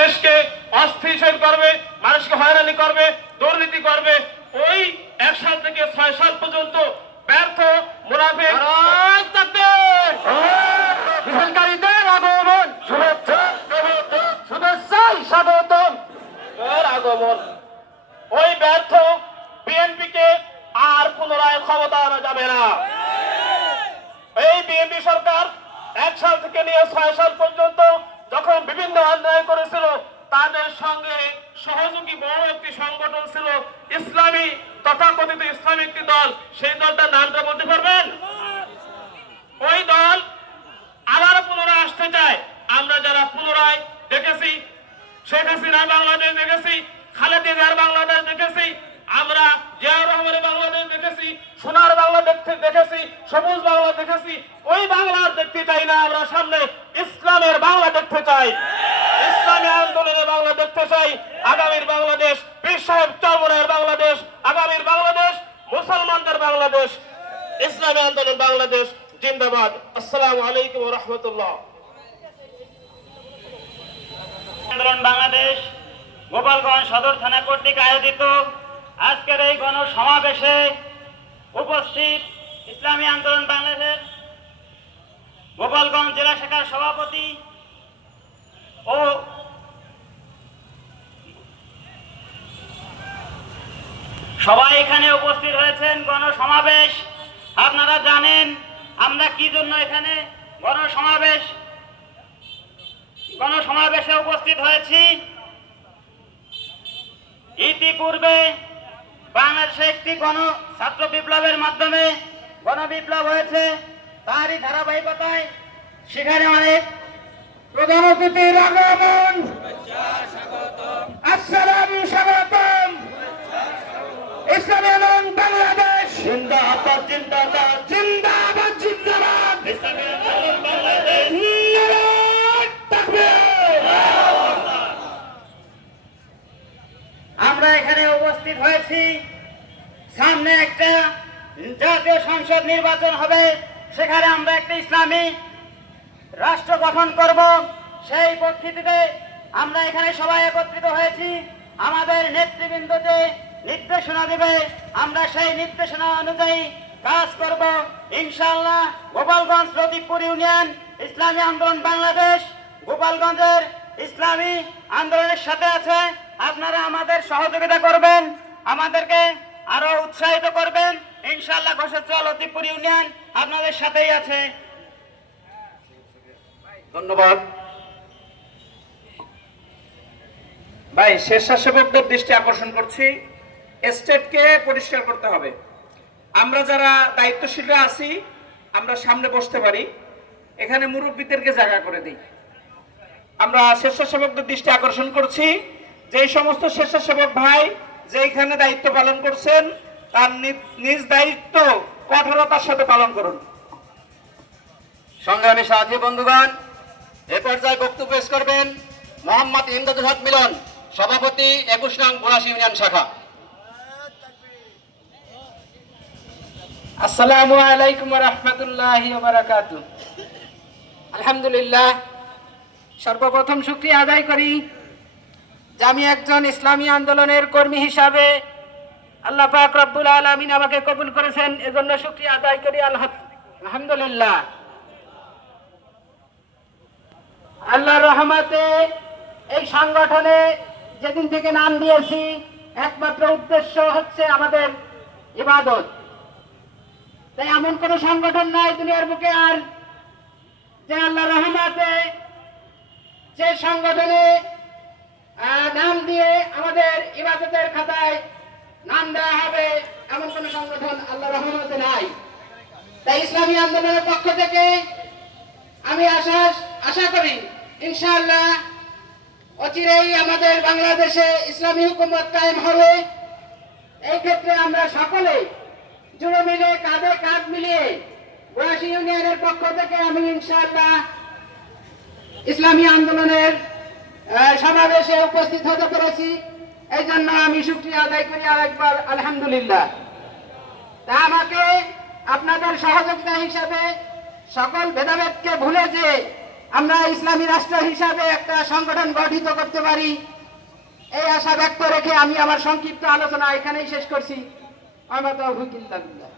দেশকে অস্থিতিশীল করবে, মানুষকে হয়রানি করবে, দুর্নীতি করবে। ওই 1 সাল থেকে 6 সাল পর্যন্ত ব্যর্থ মুনাফিক মিছিলকারীদের আগমন, শুভেচ্ছা শুভেচ্ছায় স্বাগতম। আগমন ওই ব্যর্থ বিএনপিকে আর পুনরায় ক্ষমতা আনা যাবে না। এই বিএনপি সরকার 1 সাল থেকে নিয়ে 6 সাল পর্যন্ত যখন বিভিন্ন অন্যায় করেছিল, তাদের সঙ্গে সহযোগী বড় একটি সংগঠন ছিল ইসলামী, তথাকথিত ইসলামী একটি দল। সেই দলটার নামটা বলতে পারবেন? ওই দল আবার পুনরায় আসতে চায়। আমরা যারা পুনরায় দেখেছি, শেখ হাসিনার বাংলাদেশ দেখেছি, খালেদা জিয়ার বাংলাদেশ দেখেছি, আমরা জিয়াউর রহমানের বাংলাদেশ দেখেছি, সোনার বাংলা দেখেছি, সবুজ বাংলা দেখেছি। ওই বাংলার দেখতে চাই না, আমরা সামনে ইসলামের বাংলা দেখতে চাই, ইসলামী আন্দোলনের বাংলা দেখতে চাই। আগামীর বাংলাদেশ পীর সাহেব চরমনের বাংলাদেশ, আগামীর বাংলাদেশ মুসলমানদের বাংলাদেশ, ইসলামী আন্দোলন বাংলাদেশ জিন্দাবাদ। আসসালামু আলাইকুম ওয়া রাহমাতুল্লাহ। আন্দোলন বাংলাদেশ গোপালগঞ্জ সদর থানা কর্তৃক আয়োজিত আজকের এই গণসমাবেশে উপস্থিত ইসলামী আন্দোলন বাংলাদেশের গোপালগঞ্জ জেলা শাখার সভাপতি ও সবাই এখানে উপস্থিত হয়েছেন। গণসমাবেশ আপনারা জানেন আমরা কি জন্য এখানে গণসমাবেশে উপস্থিত হয়েছি। ইতিপূর্বে বাংলাদেশে একটি ছাত্র বিপ্লবের মাধ্যমে গণবিপ্লব হয়েছে, তারই ধারাবাহিকতায় সেখানে অনেক প্রধান অতিথির আগমন, আসসালামু স্বাগতম। ইসলামী আন্দোলন বাংলাদেশ জিন্দাবাদ জিন্দাবাদ জিন্দাবাদ জিন্দাবাদ। ইসলামী আন্দোলন বাংলাদেশ। নারায়ে তাকবীর। আমরা এখানে উপস্থিত হয়েছি, সামনে একটা জাতীয় সংসদ নির্বাচন হবে, সেখানে আমরা একটা ইসলামী রাষ্ট্র গঠন করব। সেই পরিস্থিতিতে আমরা এখানে সবাই একত্রিত হয়েছি। আমাদের নেতৃবৃন্দ যে নির্দেশনা দেবে, আমরা সেই নির্দেশনা অনুযায়ী কাজ করব ইনশাআল্লাহ। গোপালগঞ্জ লতিফপুর ইউনিয়ন ইসলামী আন্দোলন বাংলাদেশ গোপালগঞ্জের ইসলামী আন্দোলনের সাথে আছে। আপনারা আমাদের সহযোগিতা করবেন, আমাদেরকে আরো উৎসাহিত করবেন ইনশাআল্লাহ। ঘোষেছড়া লতিফপুর ইউনিয়ন আপনাদের সাথেই আছে। ধন্যবাদ ভাই। স্বেচ্ছাসেবকদের দৃষ্টি আকর্ষণ করছি, স্টেটকে পরিষ্কার করতে হবে। আমরা যারা দায়িত্বশীলরা আছি আমরা সামনে বসতে পারি, এখানে মুরব্বীদেরকে জায়গা করে দিই। আমরা স্বেচ্ছাসেবকদের দৃষ্টি আকর্ষণ করছি, যে সমস্ত স্বেচ্ছাসেবক ভাই যেখানে দায়িত্ব পালন করছেন তার নিজ দায়িত্ব কঠোরতার সাথে পালন করুন। সংগ্রামী সাথী বন্ধুগণ, এ পর্যায়ে বক্তব্য পেশ করবেন মোহাম্মদ ইমদাদুল হক মিলন, সভাপতি 21 নং বুড়াশী ইউনিয়ন শাখা। আসসালামু আলাইকুম ওয়া রাহমাতুল্লাহি ওয়া বারাকাতুহু। আলহামদুলিল্লাহ, সর্বপ্রথম শুকরিয়া আদায় করি যে আমি একজন ইসলামী আন্দোলনের কর্মী হিসাবে আল্লাহ পাক রব্বুল আলামিন আমাকে কবুল করেছেন, এজন্য শুকরিয়া আদায় করি আলহামদুলিল্লাহ। আল্লাহর রহমতে এই সংগঠনে যেদিন থেকে নাম দিয়েছি একমাত্র উদ্দেশ্য হচ্ছে আমাদের ইবাদত। তাই এমন কোন সংগঠন নাই দুনিয়ার বুকে আর যে আল্লাহর রহমতে যে সংগঠনে নাম দিয়ে আমাদের ইবাদতের খাতায় নাম দেওয়া হবে, এমন কোন সংগঠন আল্লাহর রহমতে নাই। তাই ইসলামী আন্দোলনের পক্ষ থেকে আমি আশা করি ইনশাআল্লাহ অচিরেই আমাদের বাংলাদেশে ইসলামী হুকুমত কায়েম হবে। এই ক্ষেত্রে আমরা সকলে জুড়ে মিলে কাঁধে কাঁধ মিলিয়ে বুড়াশী ইউনিয়নের পক্ষ থেকে আমি ইনশাআল্লাহ ইসলামী আন্দোলনের সমাবেশে উপস্থিত হতে পেরেছি, এই জন্য আমি শুকরিয়া আদায় করি আরেকবার আলহামদুলিল্লাহ। তা আমাকে আপনাদের সহযোগিতা হিসাবে সকল ভেদাভেদকে ভুলে যে আমরা ইসলামী রাষ্ট্র হিসাবে একটা সংগঠন গঠিত করতে পারি, এই আশা ব্যক্ত রেখে আমি আমার সংক্ষিপ্ত আলোচনা এখানেই শেষ করছি। আমার তৌফিক ইল্লা বিল্লাহ।